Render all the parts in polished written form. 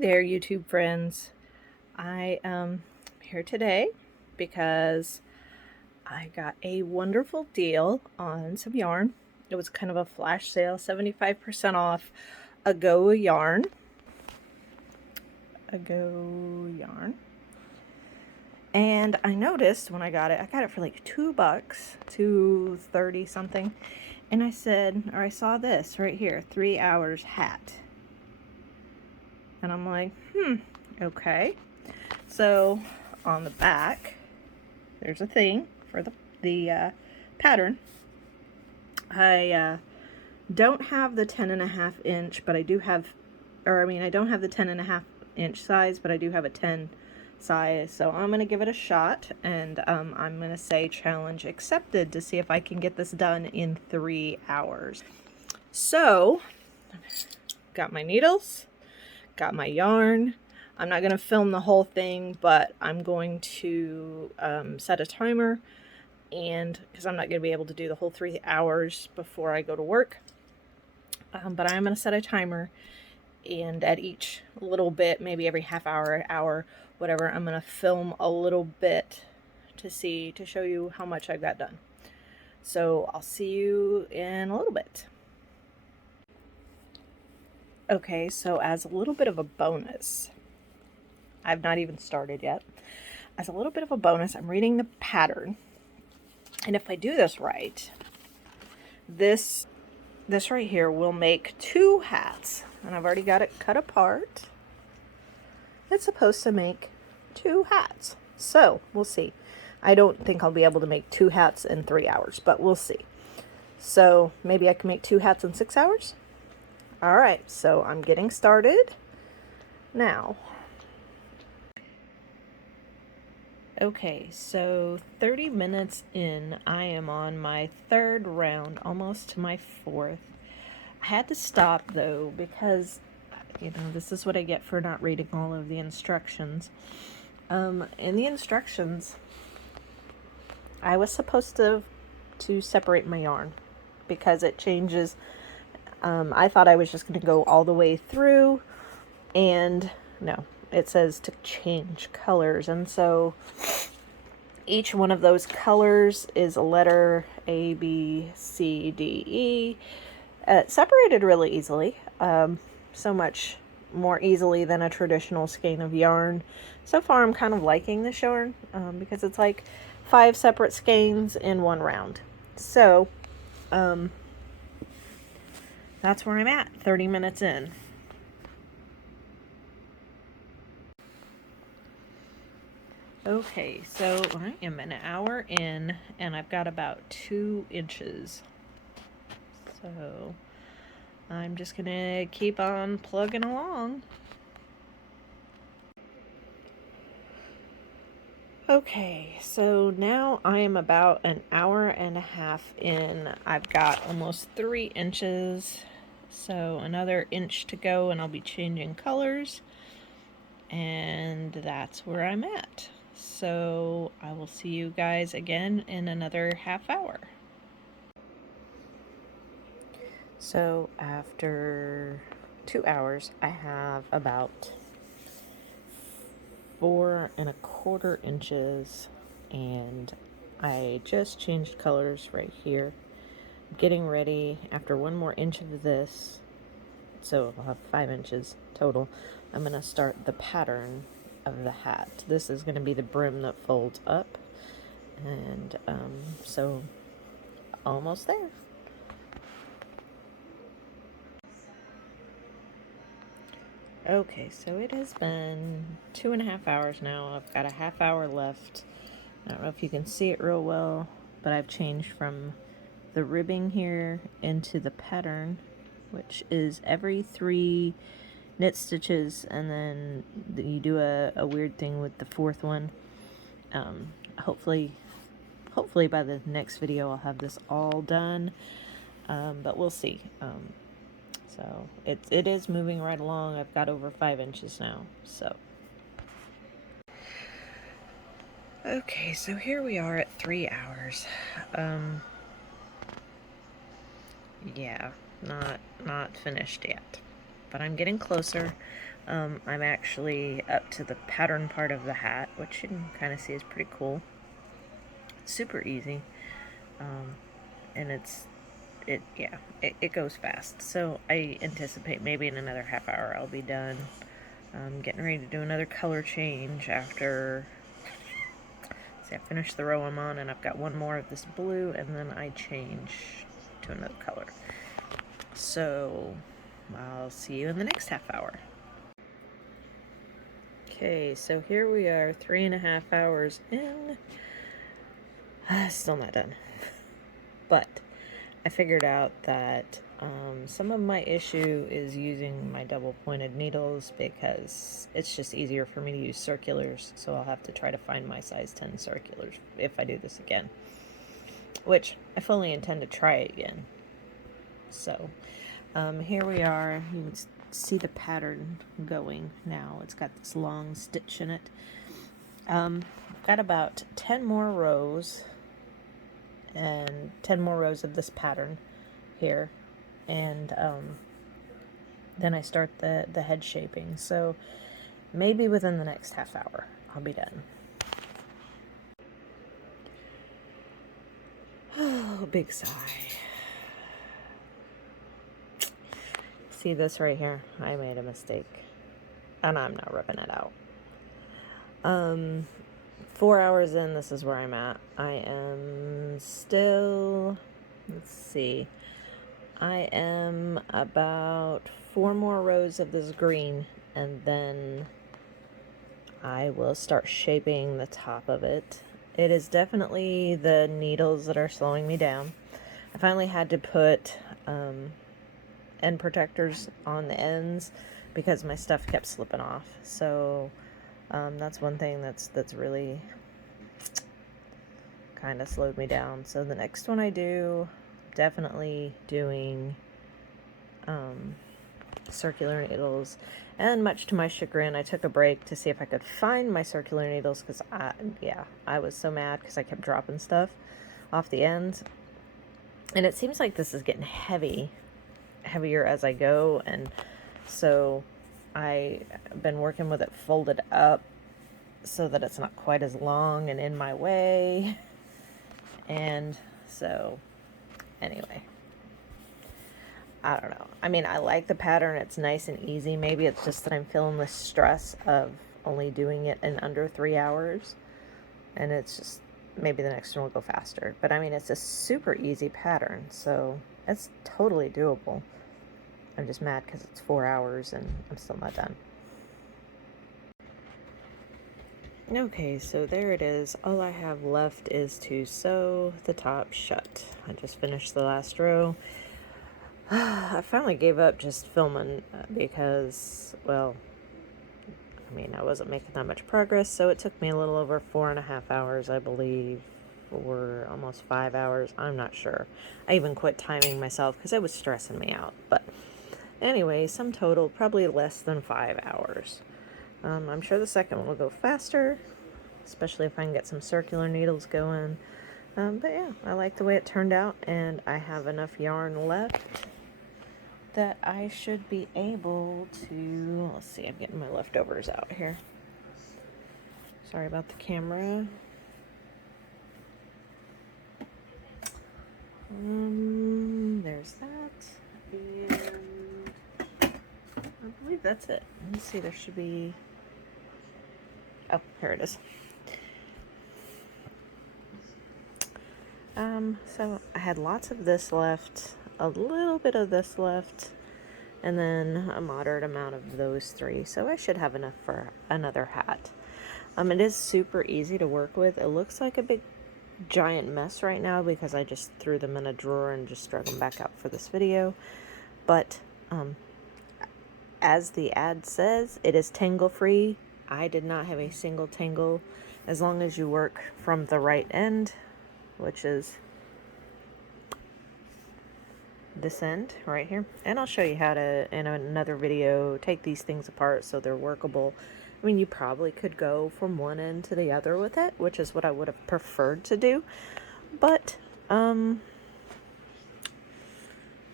There, YouTube friends. I am here today because I got a wonderful deal on some yarn. It was kind of a flash sale, 75% off a Go yarn. And I noticed when I got it for like $2, $2.30 something. And I saw this right here, 3 hours hat. And I'm like, okay. So on the back, there's a thing for the pattern. I don't have the 10.5 inch, but I do have, I don't have the 10.5 inch size, but I do have a 10 size. So I'm going to give it a shot, and I'm going to say challenge accepted to see if I can get this done in 3 hours. So, got my needles, got my yarn. I'm not going to film the whole thing, but I'm going to set a timer, and because I'm not going to be able to do the whole 3 hours before I go to work. But I'm going to set a timer, and at each little bit, maybe every half hour, whatever, I'm going to film a little bit to show you how much I've got done. So I'll see you in a little bit. Okay, so as a little bit of a bonus, I've not even started yet. As a little bit of a bonus, I'm reading the pattern. And if I do this right, this right here will make 2 hats. And I've already got it cut apart. It's supposed to make 2 hats. So, we'll see. I don't think I'll be able to make 2 hats in 3 hours, but we'll see. So, maybe I can make 2 hats in 6 hours? Alright, so I'm getting started now. Okay, so 30 minutes in, I am on my 3rd round, almost to my 4th. I had to stop though because, this is what I get for not reading all of the instructions. In the instructions, I was supposed to separate my yarn because it changes. I thought I was just going to go all the way through, and no, it says to change colors, and so each one of those colors is a letter A, B, C, D, E, separated really easily, so much more easily than a traditional skein of yarn. So far I'm kind of liking this yarn because it's like 5 separate skeins in 1 round. So that's where I'm at, 30 minutes in. Okay, so I am an hour in, and I've got about 2 inches. So I'm just gonna keep on plugging along. Okay, so now I am about an hour and a half in. I've got almost 3 inches, so another inch to go, and I'll be changing colors, and that's where I'm at. So I will see you guys again in another half hour. So after 2 hours, I have about 4¼ inches, and I just changed colors right here. I'm getting ready after 1 more inch of this, so I'll have 5 inches total. I'm gonna start the pattern of the hat. This is gonna be the brim that folds up, and so almost there. Okay, so it has been 2.5 hours now. I've got a half hour left. I don't know if you can see it real well, but I've changed from the ribbing here into the pattern, which is every 3 knit stitches, and then you do a weird thing with the 4th one. Hopefully by the next video I'll have this all done, but we'll see. So it is moving right along. I've got over 5 inches now, so. Okay, so here we are at 3 hours. Yeah, not finished yet. but I'm getting closer. I'm actually up to the pattern part of the hat, which you can kind of see is pretty cool. Super easy, and it goes fast. So I anticipate maybe in another half hour I'll be done. I'm getting ready to do another color change after. See, I finished the row I'm on, and I've got one more of this blue, and then I change to another color. So I'll see you in the next half hour. Okay, so here we are, 3.5 hours in. Still not done. But I figured out that some of my issue is using my double pointed needles, because it's just easier for me to use circulars, so I'll have to try to find my size 10 circulars if I do this again, which I fully intend to try it again. So here we are. You can see the pattern going now. It's got this long stitch in it. I've got about 10 more rows, and 10 more rows of this pattern here, and then I start the head shaping. So maybe within the next half hour I'll be done. Oh, big sigh. See this right here? I made a mistake, and I'm not ripping it out. 4 hours in, this is where I'm at. I am still, let's see, I am about 4 more rows of this green, and then I will start shaping the top of it. It is definitely the needles that are slowing me down. I finally had to put end protectors on the ends because my stuff kept slipping off. So that's one thing that's really kind of slowed me down. So the next one I do, definitely doing circular needles. And much to my chagrin, I took a break to see if I could find my circular needles, because I was so mad because I kept dropping stuff off the ends. And it seems like this is getting heavier as I go, and so I've been working with it folded up so that it's not quite as long and in my way. And so anyway, I don't know. I mean, I like the pattern. It's nice and easy. Maybe it's just that I'm feeling the stress of only doing it in under 3 hours, and it's just, maybe the next one will go faster. But I mean, it's a super easy pattern, so it's totally doable. I'm just mad because it's 4 hours and I'm still not done. Okay, so there it is. All I have left is to sew the top shut. I just finished the last row. I finally gave up just filming because, well, I mean, I wasn't making that much progress, so it took me a little over 4.5 hours, I believe, or almost 5 hours. I'm not sure. I even quit timing myself because it was stressing me out. But anyway, sum total, probably less than 5 hours. I'm sure the second one will go faster, especially if I can get some circular needles going. But yeah, I like the way it turned out, and I have enough yarn left that I should be able to, let's see, I'm getting my leftovers out here. Sorry about the camera. There's that, and I believe that's it. Let's see, there should be, oh, here it is. So I had lots of this left, a little bit of this left, and then a moderate amount of those three. So I should have enough for another hat. It is super easy to work with. It looks like a big giant mess right now because I just threw them in a drawer and just drug them back out for this video. But as the ad says, it is tangle free. I did not have a single tangle, as long as you work from the right end, which is this end right here. And I'll show you how to, in another video, take these things apart so they're workable. I mean, you probably could go from one end to the other with it, which is what I would have preferred to do. But the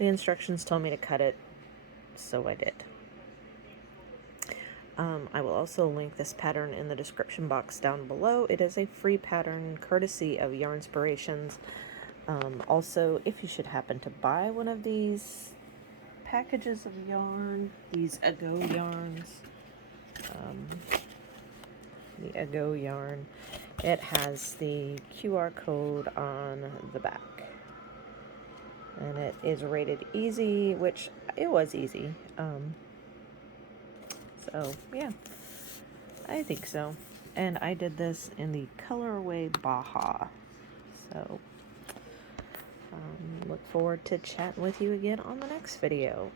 instructions told me to cut it, so I did. I will also link this pattern in the description box down below. It is a free pattern courtesy of Yarnspirations. Also, if you should happen to buy one of these packages of yarn, these Ago yarns, the Ago yarn, it has the QR code on the back. And it is rated easy, which it was easy. So, yeah, I think so. And I did this in the colorway Baja. So, look forward to chatting with you again on the next video.